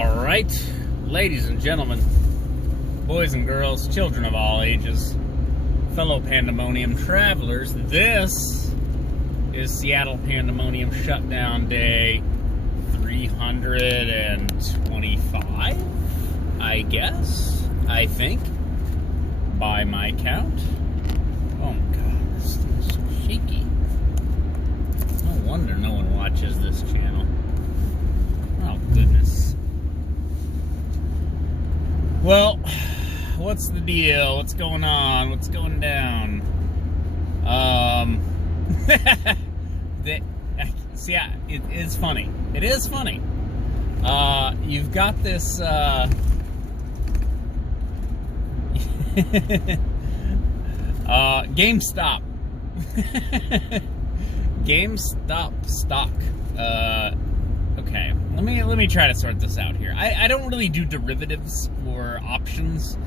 Alright, ladies and gentlemen, boys and girls, children of all ages, fellow Pandemonium travelers, this is Seattle Pandemonium Shutdown Day 325, I guess, I think, by my count. Oh my god, this thing is so shaky. No wonder no one watches this channel. Oh, goodness. Well, what's the deal? What's going on? What's going down? See, it is funny. It is funny. You've got this, GameStop. GameStop stock. Okay, let me try to sort this out here. I don't really do derivatives or options.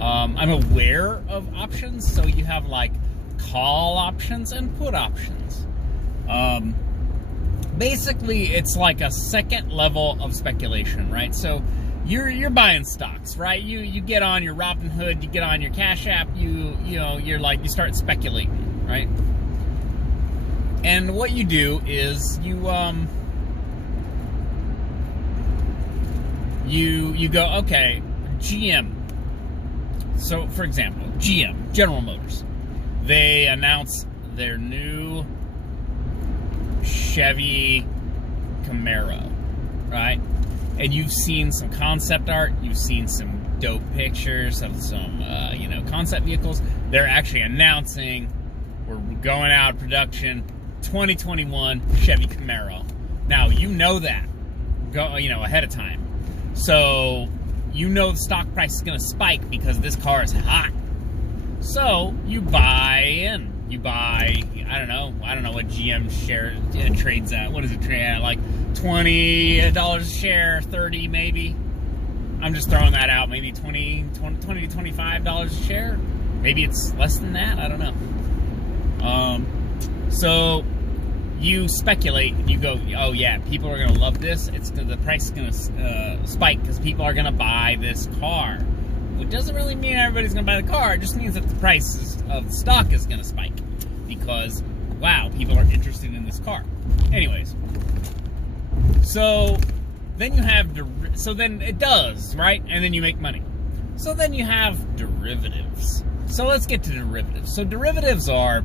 I'm aware of options, so you have like call options and put options. Basically, it's like a second level of speculation, right? So you're buying stocks, right? You get on your Robinhood, you get on your Cash App, you start speculating, right? And what you do is you go, okay, GM. So, for example, GM, General Motors, they announce their new Chevy Camaro, right? And you've seen some concept art, you've seen some dope pictures of some, concept vehicles. They're actually announcing we're going out of production 2021 Chevy Camaro. Now, you know that, ahead of time. So, you know the stock price is going to spike because this car is hot. So, you buy in. You buy, I don't know what GM share trades at. What does it trade at? Like $20 a share, 30 maybe. I'm just throwing that out. Maybe $20 to $25 a share. Maybe it's less than that. I don't know. So you speculate. You go, oh yeah, people are gonna love this. The price is gonna spike because people are gonna buy this car. It doesn't really mean everybody's gonna buy the car. It just means that the price of the stock is gonna spike because, wow, people are interested in this car. Anyways, so then you have so then it does, right? And then you make money. So then you have derivatives. So let's get to derivatives. So derivatives are,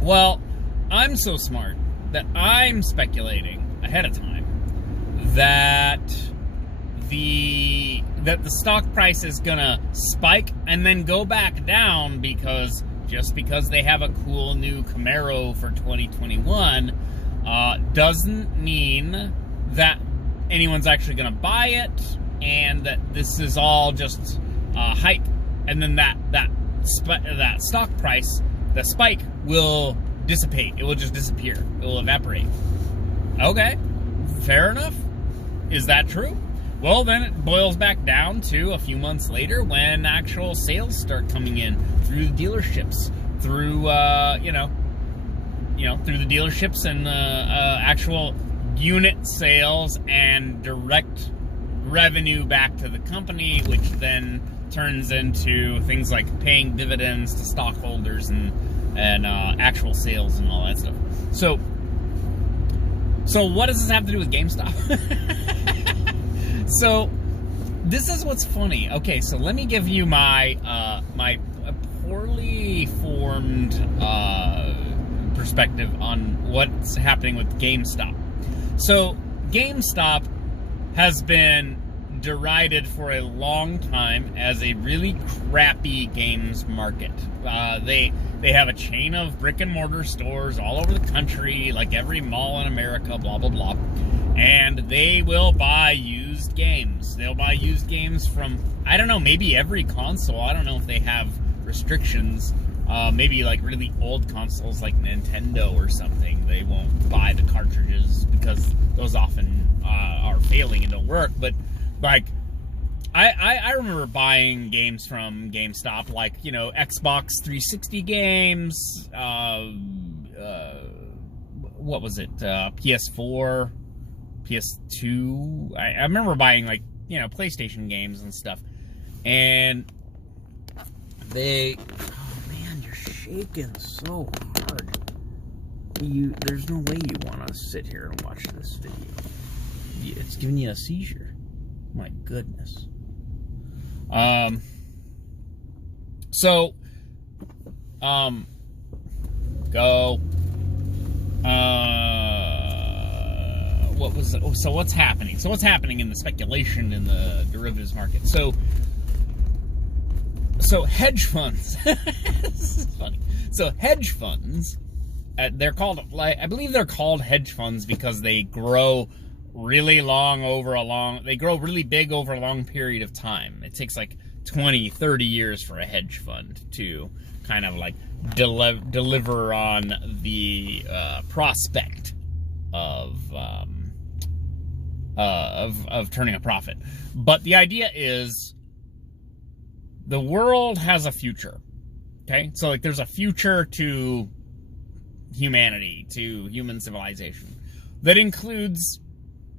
well, I'm so smart that I'm speculating ahead of time that the stock price is gonna spike and then go back down because they have a cool new Camaro for 2021 doesn't mean that anyone's actually gonna buy it, and that this is all just hype, and then that stock price, the spike, will dissipate. It will just disappear. It will evaporate. Okay, fair enough. Is that true? Well, then it boils back down to a few months later when actual sales start coming in through the dealerships, through through the dealerships and actual unit sales and direct revenue back to the company, which then turns into things like paying dividends to stockholders and actual sales and all that stuff. So what does this have to do with GameStop? So this is what's funny. Okay, so let me give you my my poorly formed perspective on what's happening with GameStop. So GameStop has been derided for a long time as a really crappy games market. They have a chain of brick and mortar stores all over the country, like every mall in America, blah blah blah, and they will buy used games. They'll buy used games from, I don't know, maybe every console. I don't know if they have restrictions. Maybe like really old consoles like Nintendo or something, they won't buy the cartridges because those often are failing and don't work. But like, I remember buying games from GameStop, like, Xbox 360 games, what was it, PS4, PS2. I remember buying, like, you know, PlayStation games and stuff. And they... Oh, man, you're shaking so hard. There's no way you want to sit here and watch this video. It's giving you a seizure. My goodness. Go. What was it? So what's happening? So what's happening in the speculation in the derivatives market? So hedge funds. This is funny. So hedge funds, they're called, like, I believe they're called hedge funds because they grow really they grow really big over a long period of time. It takes like 20, 30 years for a hedge fund to kind of like deliver on the prospect of turning a profit. But the idea is the world has a future. Okay? So like there's a future to humanity, to human civilization that includes,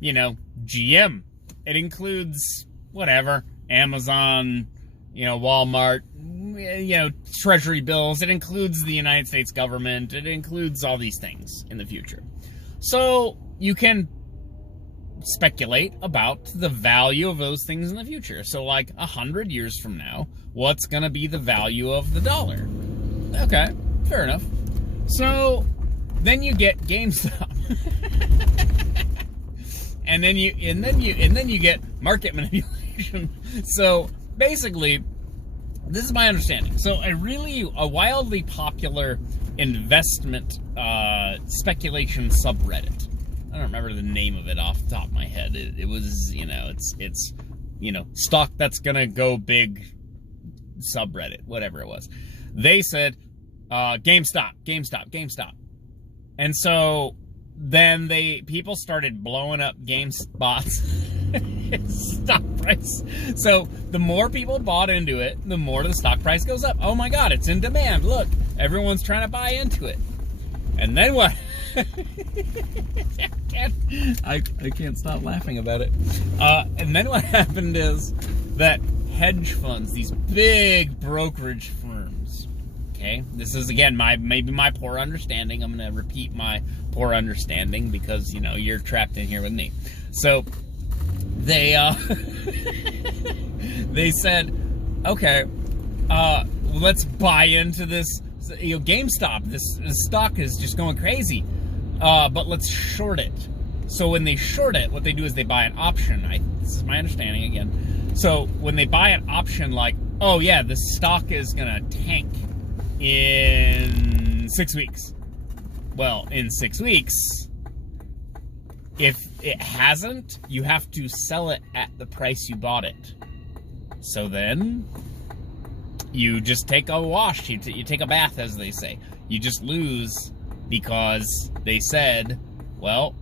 you know, GM. It includes whatever, Amazon, you know, Walmart, you know, treasury bills. It includes the United States government. It includes all these things in the future. So you can speculate about the value of those things in the future. So like 100 years from now, what's going to be the value of the dollar? Okay, fair enough. So then you get GameStop. and then you get market manipulation. So basically, this is my understanding. So a wildly popular investment speculation subreddit. I don't remember the name of it off the top of my head. It was, you know, it's you know, stock that's gonna go big subreddit, whatever it was. They said GameStop. And so then people started blowing up GameSpot's stock price. So the more people bought into it, the more the stock price goes up. Oh my God, it's in demand. Look, everyone's trying to buy into it. And then what? I can't stop laughing about it. And then what happened is that hedge funds, these big brokerage firms, okay? This is, again, maybe my poor understanding. I'm going to repeat my poor understanding because, you know, you're trapped in here with me. So they they said, okay, let's buy into this, you know, GameStop. This stock is just going crazy, but let's short it. So when they short it, what they do is they buy an option. This is my understanding again. So when they buy an option, like, oh yeah, the stock is gonna tank in 6 weeks. Well, in 6 weeks, if it hasn't, you have to sell it at the price you bought it. So then you just take a wash. You take a bath, as they say. You just lose because they said, well,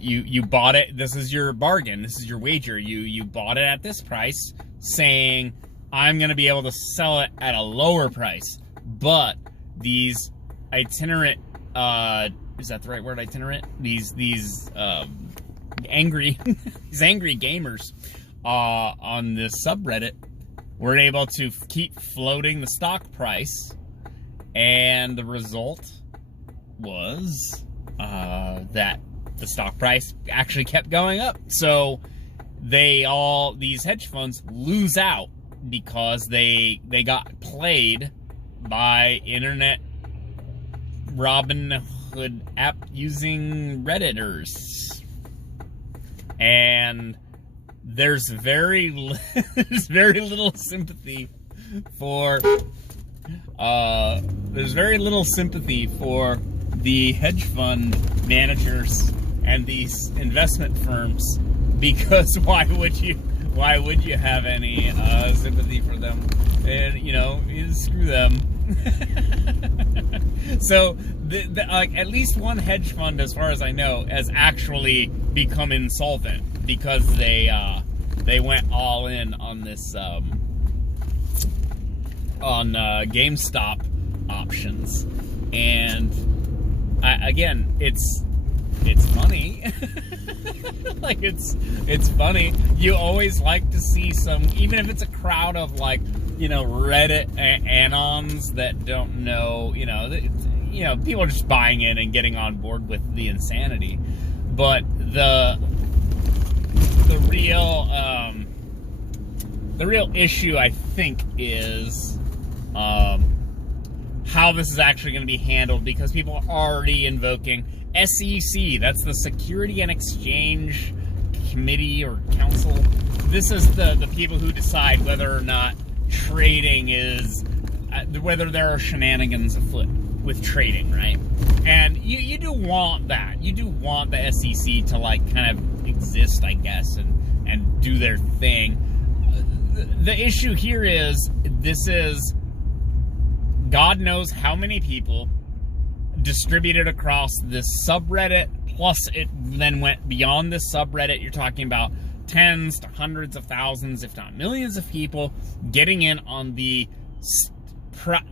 you bought it. This is your bargain. This is your wager. You bought it at this price, saying I'm going to be able to sell it at a lower price. But these itinerant, is that the right word? Itinerant? These angry these angry gamers on this subreddit were able to keep floating the stock price, and the result was that the stock price actually kept going up. So these hedge funds lose out because they got played by internet Robin Hood app using Redditors. And there's very little sympathy for the hedge fund managers and these investment firms, because why would you have any sympathy for them? And, you know, screw them. So like at least one hedge fund, as far as I know, has actually become insolvent because they went all in on this on GameStop options. And again, it's it's funny. Like, it's funny. You always like to see some, even if it's a crowd of, like, you know, Reddit anons that don't know, you know, people are just buying in and getting on board with the insanity. But the real issue, I think, is how this is actually going to be handled, because people are already invoking SEC. That's the Security and Exchange Committee or Council. This is the people who decide whether or not trading is, whether there are shenanigans afoot with trading, right? And you do want that. You do want the SEC to, like, kind of exist, I guess, and do their thing. The issue here is, this is God knows how many people distributed across this subreddit, plus it then went beyond this subreddit. You're talking about tens to hundreds of thousands, if not millions of people getting in on the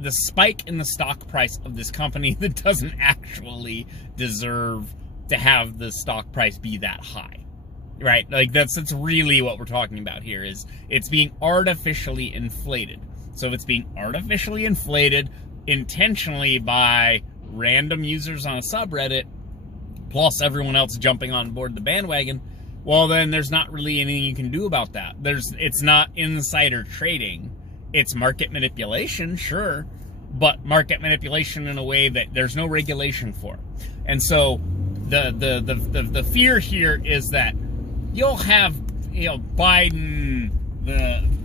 spike in the stock price of this company that doesn't actually deserve to have the stock price be that high, right? Like, that's really what we're talking about here, is it's being artificially inflated. So if it's being artificially inflated intentionally by random users on a subreddit, plus everyone else jumping on board the bandwagon, well, then there's not really anything you can do about that. It's not insider trading. It's market manipulation, sure, but market manipulation in a way that there's no regulation for. And so the fear here is that you'll have, you know, Biden,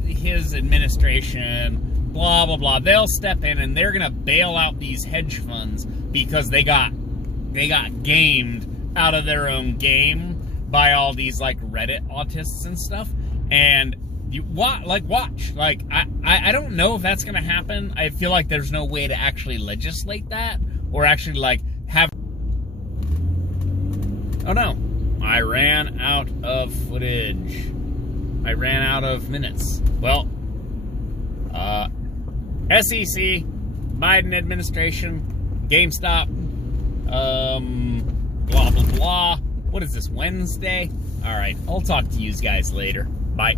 his administration, blah blah blah, they'll step in and they're gonna bail out these hedge funds because they got gamed out of their own game by all these, like, Reddit autists and stuff. And you watch, I don't know if that's gonna happen. I feel like there's no way to actually legislate that, or actually, like, have. Oh no, I ran out of footage. I ran out of minutes. Well, SEC, Biden administration, GameStop, blah, blah, blah. What is this, Wednesday? All right, I'll talk to you guys later. Bye.